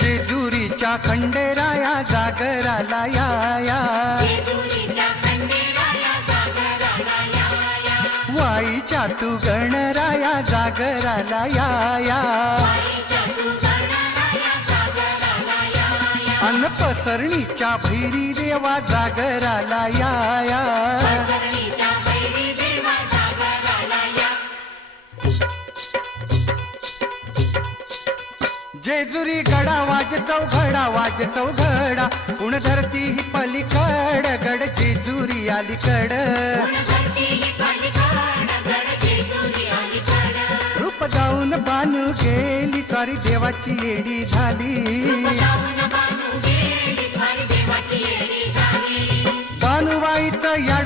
जेजुरीच्या खंडेराया जागराला या वाईच्या तू गणराया जागराला या अन पसरणीच्या भैरी देवा जागराला या जेजुरी गडा वाजतो घडा पुण धरती ही पलीकड गड जेजुरी अलीकड रूप जाऊन बानू गेली स्वारी देवाची येडी झाली बानुबाईचं